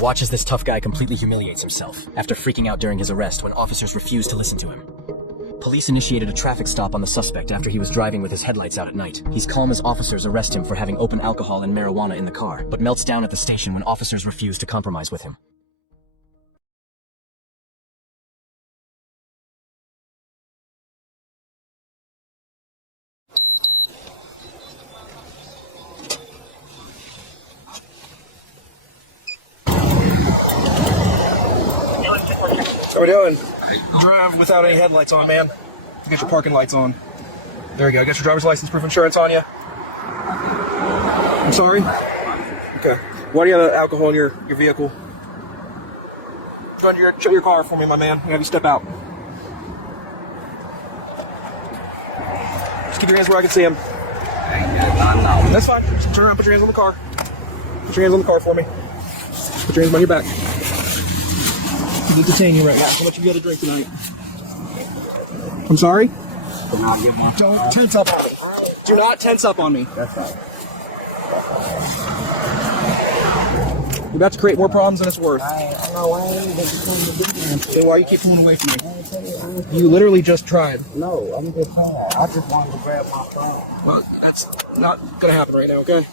Watch as this tough guy completely humiliates himself after freaking out during his arrest when officers refused to listen to him. Police initiated a traffic stop on the suspect after he was driving with his headlights out at night. He's calm as officers arrest him for having open alcohol and marijuana in the car, but melts down at the station when officers refuse to compromise with him. How we doing? Drive without any headlights on, man. You got your parking lights on. There you go. Got your driver's license, proof of insurance on you. I'm sorry? Okay. Why do you have alcohol in your vehicle? Show your car for me, my man. Have you step out. Just keep your hands where I can see them. That's fine. Just turn around, put your hands on the car. Put your hands on the car for me. Put your hands behind your back. We'll detain you right now. How much have you got to drink tonight? I'm sorry? Don't tense up on me. Do not tense up on me. That's fine. You're about to create more problems than it's worth. Then why you keep pulling away from me? You literally just tried. No, I'm just saying. I just wanted to grab my phone. Well, that's not going to happen right now, okay?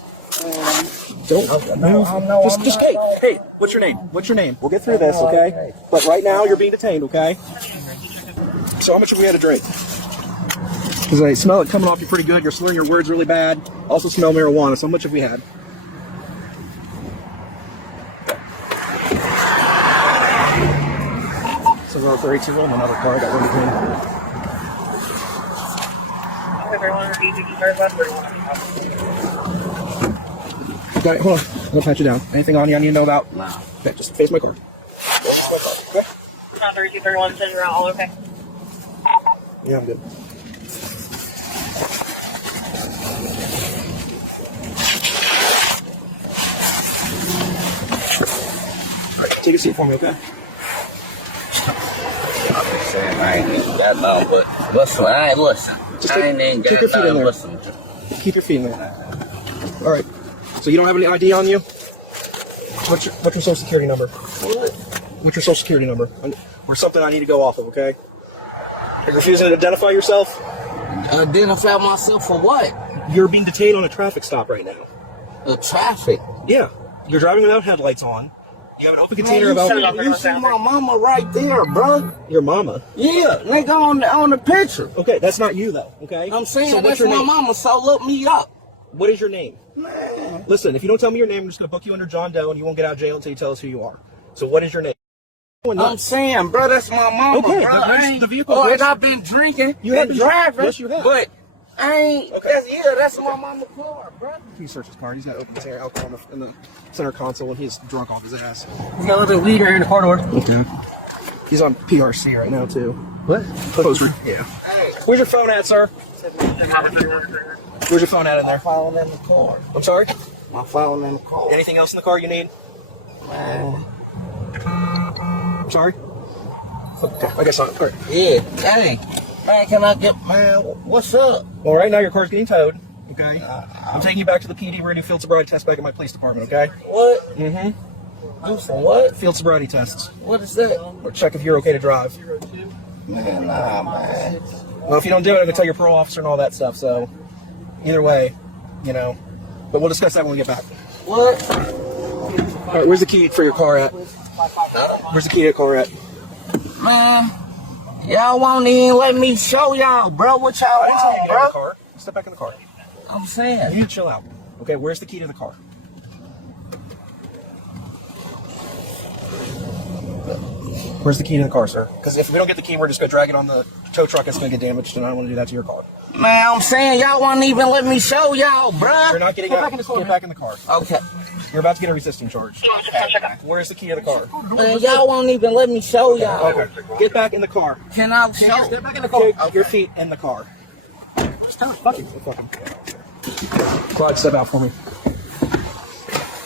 Don't move. Just hey, what's your name? What's your name? We'll get through this, okay? But right now, you're being detained, okay? So how much have we had to drink? Because I smell it coming off you pretty good. You're slurring your words really bad. Also smell marijuana. So how much have we had? So we're 32 roll, another car. I got one between. Got it. Hold on. I'm gonna pat you down. Anything on you I need to know about? No. Okay, just face my car. Okay. 3231 says you're all okay. Yeah, I'm good. Alright, take a seat for me, okay? I'm just saying, I ain't even that long, but listen, I ain't listen. Just I ain't even keep your feet in there. listen. Keep your feet in there. Alright. So you don't have any ID on you? What's your social security number? What? What's your social security number? Or something I need to go off of, okay? You're refusing to identify yourself? Identify myself for what? You're being detained on a traffic stop right now. The traffic. Yeah. You're driving without headlights on. You have an open container about... You see my mama right there, bro. Your mama? Yeah, nigga on the picture. Okay, that's not you though, okay? I'm saying so that's my mama, so look me up. What is your name? Man. Listen, if you don't tell me your name, I'm just going to book you under John Doe and you won't get out of jail until you tell us who you are. So what is your name? I'm saying, bro, that's my mama, okay, bro. the vehicle. Oh, and I've been drinking and driving. Yes, you have. But I ain't. Okay. That's my mama's car, bro. He searched his car. He's got open container alcohol in the center console and he's drunk off his ass. He's got a little bit of weed right here in the car door. Okay. He's on PRC right now, too. What? Poster. Yeah. Where's your phone at, sir? Where's your phone at in there? My phone in the car. I'm sorry? My phone in the car. Anything else in the car you need? Man. I'm sorry? Okay, I guess not. All right. Yeah. Hey, man, can I get, man, what's up? Well, right now your car's getting towed. Okay. I'm taking you back to the PD. We're going to do field sobriety test back at my police department, okay? What? Mm-hmm. Do some what? Field sobriety tests. What is that? Or check if you're okay to drive. Man, nah, man. Well, if you don't do it, I'm going to tell your parole officer and all that stuff, so either way, you know. But we'll discuss that when we get back. What? All right, where's the key for your car at? Where's the key to your car at? Man, y'all won't even let me show y'all, bro, what y'all I didn't tell you to want, get in the bro. car. Step back in the car. I'm You saying. need to chill out. Okay, where's the key to the car? Where's the key to the car, sir? Because if we don't get the key, we're just going to drag it on the tow truck. It's going to get damaged, and I don't want to do that to your car. Man, I'm saying y'all won't even let me show y'all, bro. You're not getting out. Get back in the car. Okay. You're about to get a resisting charge. Where's the key to the car? Man, y'all won't even let me show y'all. Okay. Get back in the car. Can I show? Get back in the car. Get your feet in the car. Fuck him. Claude, step out for me.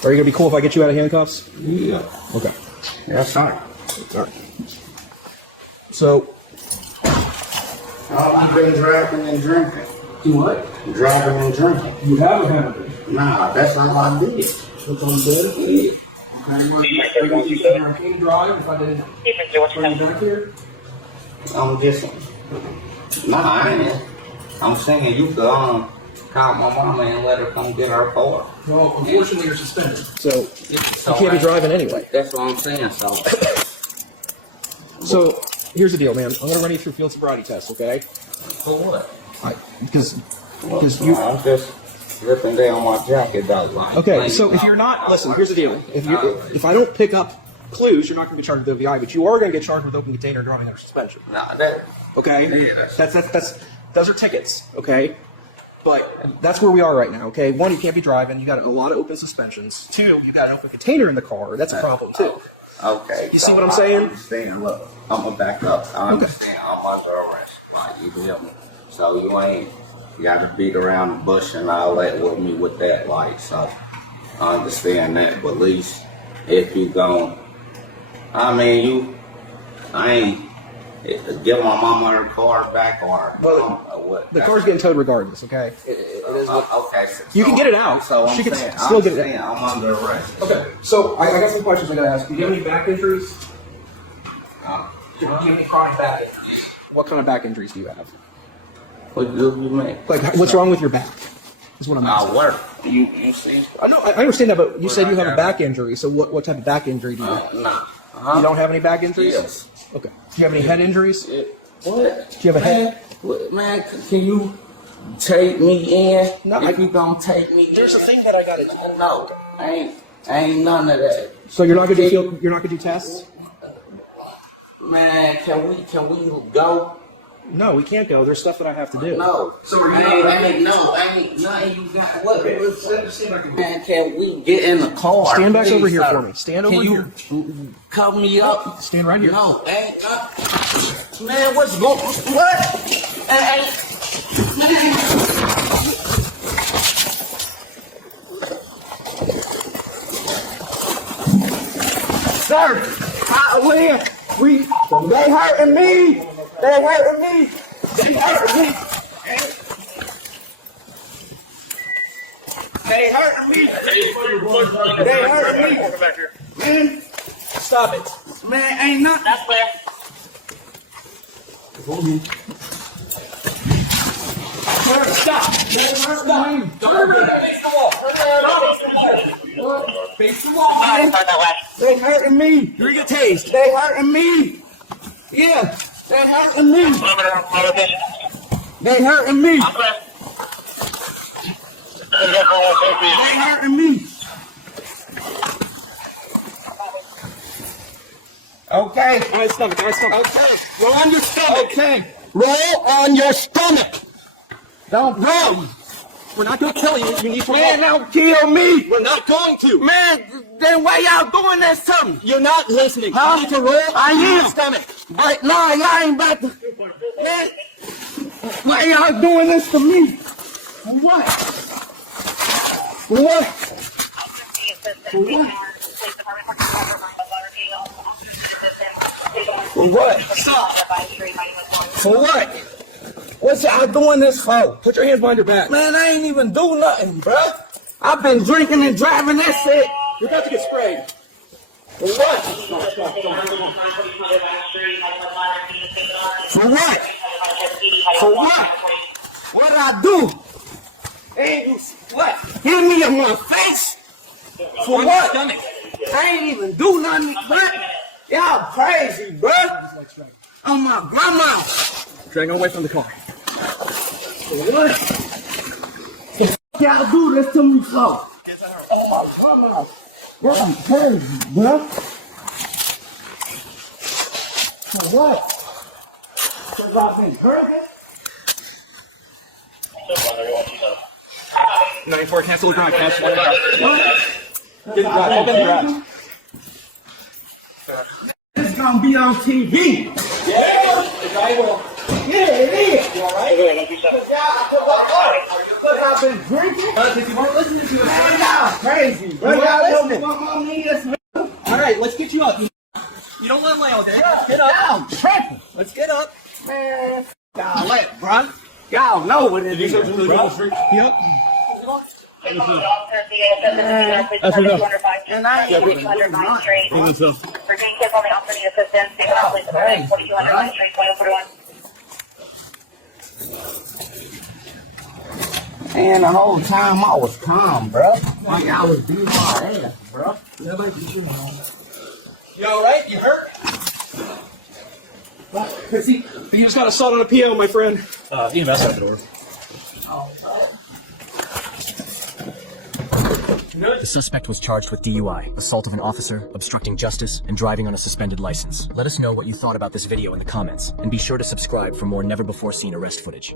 Are you going to be cool if I get you out of handcuffs? Yeah. Okay. That's fine. All right. So, All you been driving and drinking. Do what? Driving and drinking. You have a habit. Nah, that's not what I did. That's all I'm doing. Can you drive if I didn't bring you back here? I'm just, nah, I ain't. I'm saying you could call my mama and let her come get her car. Well, unfortunately, you're suspended. So, So you can't be driving anyway. That's what I'm saying. So, here's the deal, man. I'm gonna run you through field sobriety tests, okay? For what? Because you. I'm just ripping down my jacket, dog. Okay, so if you're not, listen. Here's the deal. If I don't pick up clues, you're not going to be charged with OVI, but you are going to get charged with open container driving under suspension. Nah, that. Okay. Yeah, That's those are tickets. Okay. But that's where we are right now. Okay. One, you can't be driving. You got a lot of open suspensions. Two, you got an open container in the car. That's a problem too. Okay. You see what I'm saying? I understand. Look, I'm gonna back up. I understand. I'm under arrest. Like, you feel me? So you ain't got to beat around the bush and all that with me with that. Like, so I understand that. But at least if you gon', I mean, I ain't give my mama her car back or what? The car's getting towed regardless. Okay. It is. Okay. You can get it out. So she can saying, still get it out. I'm under arrest. Okay. So I got some questions I gotta ask. Do you have any back injuries? Do you have any chronic back injuries? What kind of back injuries do you have? What do you mean? Like, what's wrong with your back? Is what I'm asking. I work. You see? I know. I understand that, but you said you have a back injury. So what type of back injury do you have? Nah. You don't have any back injuries? Yes. Okay. Do you have any head injuries? What? Do you have a head? Man, can you take me in? No, if you gonna take me There's in. a thing that I gotta do. No, ain't none of that. So you're not gonna do you're not gonna do tests? Man, can we go? No, we can't go. There's stuff that I have to do. No. So are you ain't nothing you got. What? Man, can we get in the car? Stand back please, over here sir? for me. Stand over here. Can you cover me up? Stand right here. No, ain't nothing. Man, what's going? What? Sir, they hurting me. They hurting me. They hurting me. They hurting me. They hurting me. Man, Stop it. man, ain't nothing. That's clear. Stop. Stop. Turn around. Face the wall. Start that way. They hurting me. You're gonna get tased. They hurting me. Yeah, they hurting me. They hurting me. I'm clear. They hurting me. Okay. All right, stomach. All right, stomach. Okay. Roll on your stomach. Okay. Roll on your stomach. Don't roll. We're not gonna kill you. You need to Man, roll. don't kill me. We're not going to. Man, then why y'all doing this to me? You're not listening. Huh? You need to roll. I am. Stomach. But no, y'all ain't about to. Man, why y'all doing this to me? What? What? For what? Stop. For what? What y'all doing this for? Put your hands behind your back. Man, I ain't even do nothing, bruh. I've been drinking and driving, that's it. You're about to get sprayed. For what? For what? For what? What I do? Ain't what? Hit me in my face? For what? I ain't even do nothing, bruh. Y'all crazy, bruh. On my grandma. Drag away from the car. What? The f*** y'all do this to me for? Oh my grandma. Y'all crazy, bruh. For what? Because I've been drinking? 94, cancel the drive. Cancel the drive. What? Get the drive. Open the drive. This gonna be on TV. Yeah. The guy will. Yeah, it is. You alright? Because I've been drinking? If you weren't listening to it, Man, y'all crazy, bro. Y'all know me. What my niggas, man? all right, let's get you up. You don't let him lay, okay? Y'all Get up. Y'all tripping. Let's get up. Man, y'all lit, bro. Y'all know what it is, bro. Yep. And I ain't For taking kids on the opportunity assistance, the police department, 4200 Vine Street, 2041. And the whole time I was calm, bro. Like I was beating my ass, bro. You alright? You hurt? You just got assault on a PO, my friend. EMS out the door. The suspect was charged with DUI, assault of an officer, obstructing justice, and driving on a suspended license. Let us know what you thought about this video in the comments, and be sure to subscribe for more never-before-seen arrest footage.